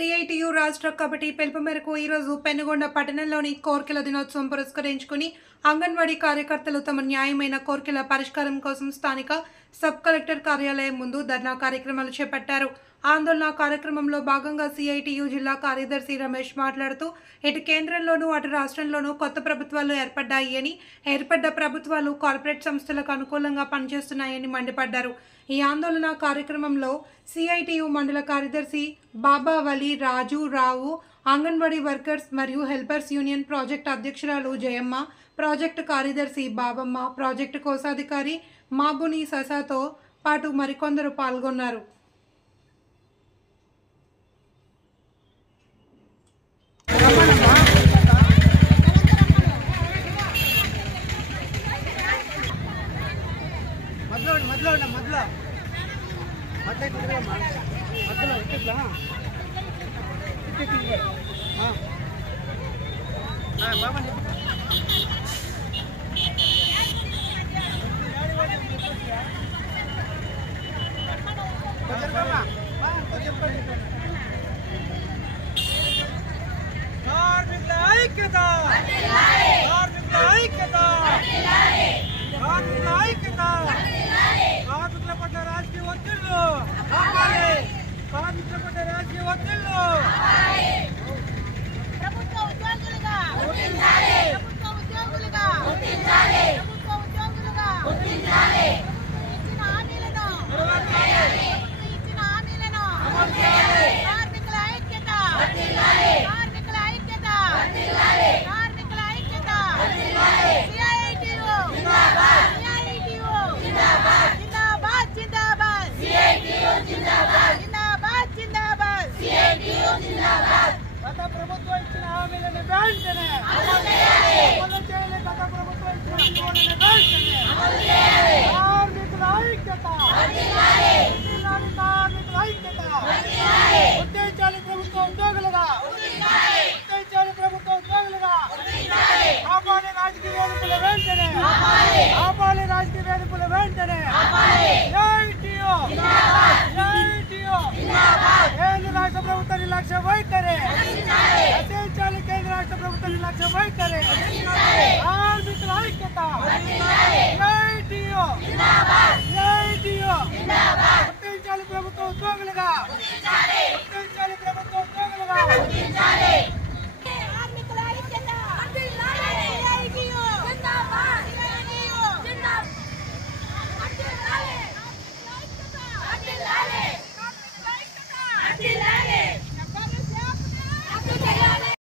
CITU రాష్ట్ర committee పిలుపు మేరకు ఈరోజు పెనుగొండ పట్టణంలోని కోర్కెల దినోత్సవం పురస్కరించుకుని అంగన్వాడీ కార్యకర్తలు తమ న్యాయమైన కోర్కెల పరిష్కారం కోసం స్థానిక సబ్ కలెక్టర్ కార్యాలయం ముందు ధర్నా కార్యక్రమాలు చేపట్టారు. ఆందోళన కార్యక్రమంలో భాగంగా సిఐటియు జిల్లా కార్యదర్శి రమేష్ మాట్లాడుతూ ఇటు కేంద్రంలోనూ అటు రాష్ట్రంలోనూ కొత్త ప్రభుత్వాలు ఏర్పడ్డాయి అని, ఏర్పడ్డ ప్రభుత్వాలు కార్పొరేట్ సంస్థలకు అనుకూలంగా పనిచేస్తున్నాయని మండిపడ్డారు. ఈ ఆందోళన కార్యక్రమంలో సిఐటియు మండల కార్యదర్శి బాబా వలి రాజు రావు, అంగన్వాడీ వర్కర్స్ మరియు హెల్పర్స్ యూనియన్ ప్రాజెక్ట్ అధ్యక్షురాలు జయమ్మ, ప్రాజెక్టు కార్యదర్శి బాబమ్మ, ప్రాజెక్టు కోశాధికారి మాబుని ససాతో పాటు మరికొందరు పాల్గొన్నారు. ప్రభుత్వ ఉద్యోగులుగా